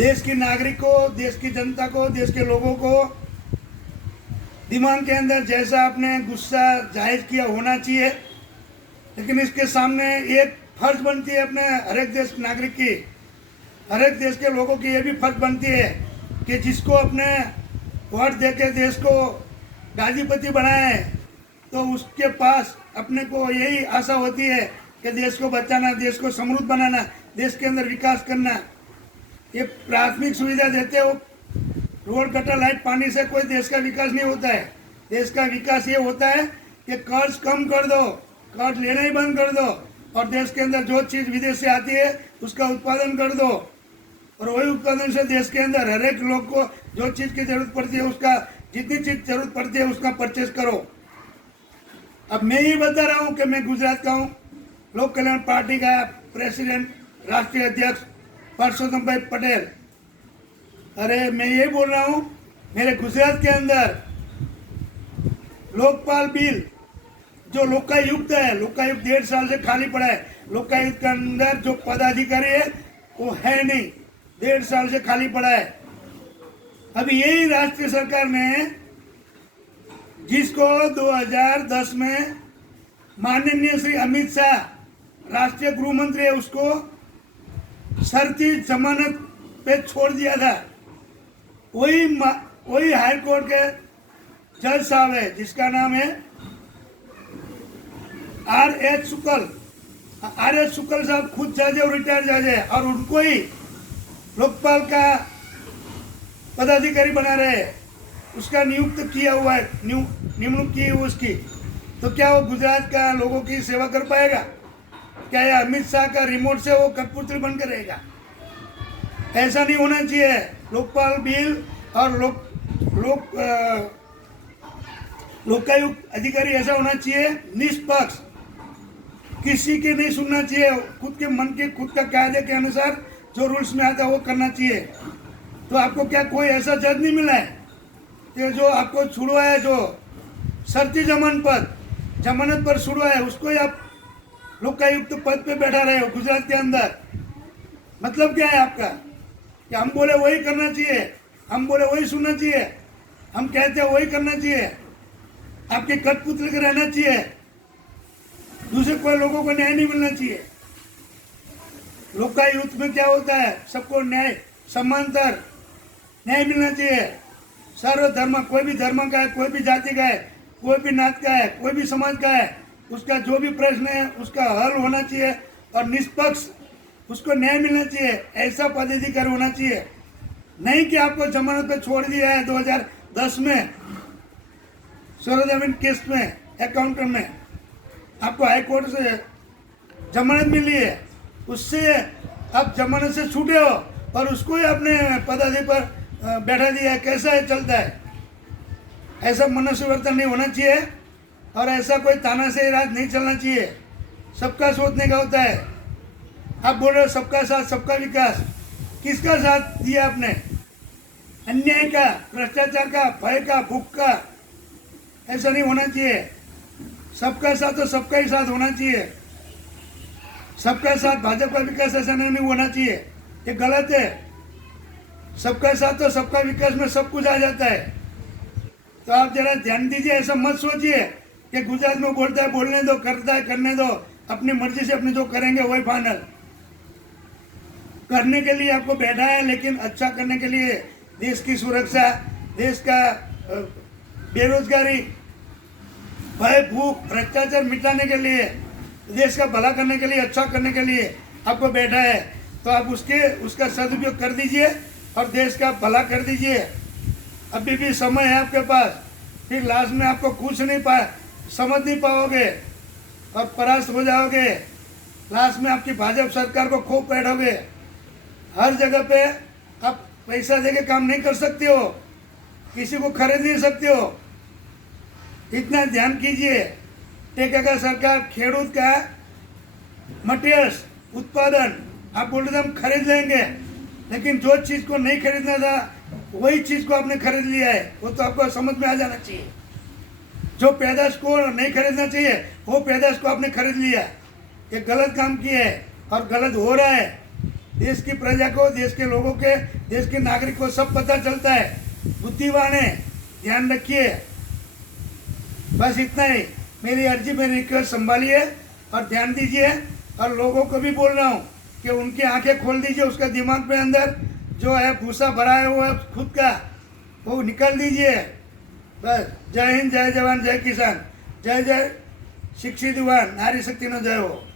देश की नागरिक को, देश की जनता को, देश के लोगों को दिमाग के अंदर जैसा आपने गुस्सा जाहिर किया होना चाहिए, लेकिन इसके सामने एक फर्ज बनती है अपने हर एक देश नागरिक की, हर एक देश के लोगों की ये भी फर्ज बनती है कि जिसको अपने वोट देके देश को गाजीपति बनाए तो उसके पास अपने को यही आशा होती है कि देश को बचाना, देश को समृद्ध बनाना, देश के अंदर विकास करना। ये प्राथमिक सुविधा देते हो, रोड गटर लाइट पानी से कोई देश का विकास नहीं होता है। देश का विकास ये होता है कि कर्ज कम कर दो, कर्ज लेना ही बंद कर दो और देश के अंदर जो चीज़ विदेश से आती है उसका उत्पादन कर दो और वही उत्पादन से देश के अंदर हर एक लोग को जो चीज़ की जरूरत पड़ती है उसका, जितनी चीज़ जरूरत पड़ती है उसका परचेज करो। अब मैं ये बता रहा हूँ कि मैं गुजरात का हूँ, लोक कल्याण पार्टी का प्रेसिडेंट, राष्ट्रीय अध्यक्ष परसोत्तम भाई पटेल। अरे मैं ये बोल रहा हूँ, मेरे गुजरात के अंदर लोकपाल बिल जो लोकायुक्त है, लोकायुक्त 1.5 साल से खाली पड़ा है। लोकायुक्त के अंदर जो पदाधिकारी है वो है नहीं, 1.5 साल से खाली पड़ा है। अभी यही राष्ट्रीय सरकार ने, जिसको 2010 में माननीय श्री अमित शाह राष्ट्रीय गृह मंत्री है, उसको शर्ती जमानत पे छोड़ दिया था, वही हाई कोर्ट के जज साहब है जिसका नाम है आर.एच. शुक्ल। आर.एच. शुक्ल साहब खुद जज है और रिटायर्ड जज है और उनको ही लोकपाल का पदाधिकारी बना रहे हैं, उसका नियुक्त किया हुआ है, नियुक्त की हुई उसकी। तो क्या वो गुजरात का लोगों की सेवा कर पाएगा? क्या ये अमित शाह का रिमोट से वो कठपुतली बनकर रहेगा? ऐसा नहीं होना चाहिए। लोकपाल बिल और लोकायुक्त अधिकारी ऐसा होना चाहिए निष्पक्ष, किसी की नहीं सुनना चाहिए, खुद के मन के, खुद का कायदे के अनुसार जो रूल्स में आता है वो करना चाहिए। तो आपको क्या कोई ऐसा जज नहीं मिला है कि जो आपको छुड़वाया, जो शर्ती जमानत पर छुड़वाया, उसको ही आप लोकायुक्त पद पे बैठा रहे हो गुजरात के अंदर? मतलब क्या है आपका कि हम बोले वही करना चाहिए, हम बोले वही सुनना चाहिए, हम कहते हैं वही करना चाहिए, आपके कठपुतली के रहना चाहिए, दूसरे कोई लोगों को न्याय नहीं मिलना चाहिए? लोकायुक्त में क्या होता है? सबको न्याय, समांतर न्याय मिलना चाहिए। सर्वधर्म, कोई भी धर्म का है, कोई भी जाति का है, कोई भी नात का है, कोई भी समाज का है, उसका जो भी प्रश्न है उसका हल होना चाहिए और निष्पक्ष उसको न्याय मिलना चाहिए। ऐसा पदाधिकारी होना चाहिए, नहीं कि आपको जमानत पे छोड़ दिया है 2010 में सरोजामिन केस में, एकाउंटर में आपको हाई कोर्ट से जमानत मिली है, उससे आप जमानत से छूटे हो और उसको ही अपने पदाधिकारी पर बैठा दिया है। कैसा है चलता है? ऐसा मनुष्य वर्तन नहीं होना चाहिए और ऐसा कोई तानाशाही राज नहीं चलना चाहिए। सबका सोचने का होता है। आप बोल रहे हो सबका साथ सबका विकास, किसका साथ दिया आपने? अन्याय का, भ्रष्टाचार का, भय का, भूख का? ऐसा नहीं होना चाहिए। सबका साथ तो सबका ही साथ होना चाहिए। सबका साथ भाजपा का विकास ऐसा नहीं होना चाहिए, ये गलत है। सबका साथ तो सबका विकास में सब कुछ आ जाता है। तो आप जरा ध्यान दीजिए, ऐसा मत सोचिए कि गुजरात में बोलता है बोलने दो, करता है करने दो, अपनी मर्जी से अपने जो करेंगे वही फाइनल। करने के लिए आपको बैठा है, लेकिन अच्छा करने के लिए, देश की सुरक्षा, देश का बेरोजगारी, भय, भूख, भ्रष्टाचार मिटाने के लिए, देश का भला करने के लिए, अच्छा करने के लिए आपको बैठा है। तो आप उसका सदुपयोग कर दीजिए और देश का भला कर दीजिए। अभी भी समय है आपके पास, फिर लास्ट में आपको कुछ नहीं समझ नहीं पाओगे और परास्त हो जाओगे। लास्ट में आपकी भाजपा सरकार को खो बैठोगे। हर जगह पे आप पैसा देके काम नहीं कर सकते हो, किसी को खरीद नहीं सकते हो। इतना ध्यान कीजिए। टेका का सरकार खेडूत का मटेरियल्स उत्पादन आप बोल रहे थे हम खरीद लेंगे, लेकिन जो चीज़ को नहीं खरीदना था वही चीज़ को आपने खरीद लिया है। वो तो आपको समझ में आ जाना चाहिए। जो पैदाश को नहीं खरीदना चाहिए वो पैदाश को आपने खरीद लिया। ये गलत काम किया है और गलत हो रहा है। देश की प्रजा को, देश के लोगों के, देश के नागरिक को सब पता चलता है। बुद्धिमान है, ध्यान रखिए। बस इतना ही मेरी अर्जी, मेरी रिक्वेस्ट संभालिए और ध्यान दीजिए। और लोगों को भी बोल रहा हूँ कि उनकी आंखें खोल दीजिए, उसका दिमाग में अंदर जो है भूसा भरा है वो है खुद का, वो निकाल दीजिए। बस जय हिंद, जय जवान, जय किसान, जय जय शिक्षित युवा, नारी शक्ति न जय हो।